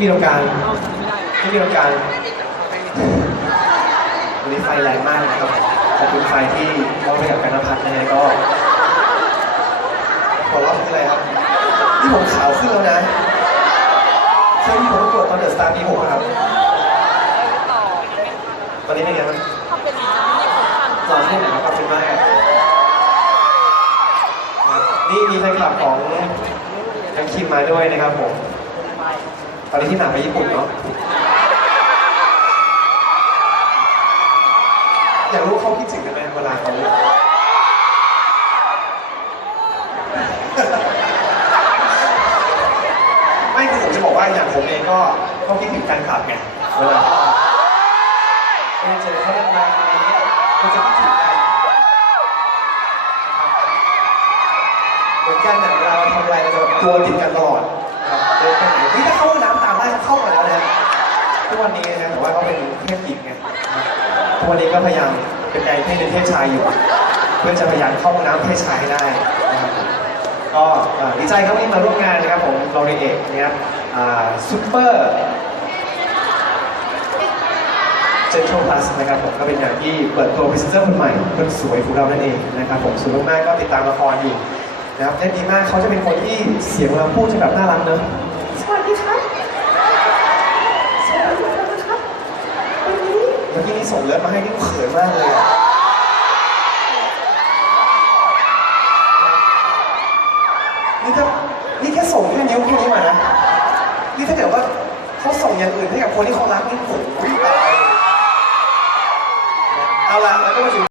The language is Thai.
มีตรงกางไม่มีตรงกางวันนี้ไฟแรงมากนะครับขอบคุณไฟที่มอบให้กับการนพัฒน์นะฮะก็หัวเราะคืออะไรครับนี่ผมขาวขึ้นแล้วนะเคยมีผมประกวดตอนเดอะสตาร์ปีหกครับ ตอนนี้เป็นไงบ้างหล่อขึ้นไหนครับขอบคุณมากนี่มีแฟนคลับของนังคิมมาด้วยนะครับผม ตอนนี้ที่หนังไปญี่ปุ่นเนาะอยากรู้เขาคิดถึงกันไหมเวลาเขาไม่คือผมจะบอกว่าอย่างผมเองก็ก็คิดถึงแฟนคลับไงเวลาเอเจอเขานานๆอะไรเงี้ยมันจะคิดถึงกันเหมือนกันเนี่ยเวลาเราทำอะไรเราจะตัวติดกันตลอดครับ ทุกวันนี้นะแต่ว่าเขาเป็นเพศหญิงไงทุกวันนี้ก็พยายามเป็นใจเพศเป็นเพศชายอยู่ เพื่อจะพยายามเข้าห้องน้ำเพศชายให้ได้นะครับก็ดีใจครับที่มาร่วมงานนะครับผมเราในเอกนะครับซูเปอร์เจนทรัลพลัสนะครับผมก็เป็นงานที่เปิดตัวพรีเซนเตอร์คนใหม่คนสวยของเรานั่นเองนะครับผมสวยมากๆก็ติดตามละครอยู่นะครับเล่นดีมากเขาจะเป็นคนที่เสียงเวลาพูดจะแบบน่ารักเนอะสวัสดีครับสวัสดีครับวันนี้ เมื่อกี้นี่ส่งเลิฟมาให้นี่เขินมากเลยอะนี่ถ้านี่แค่ส่งแค่นิ้วแค่นี้มานะ นี่ถ้าเกิดว่าเขาส่งอย่างอื่นให้กับคนที่เขารักนี่โอ้โห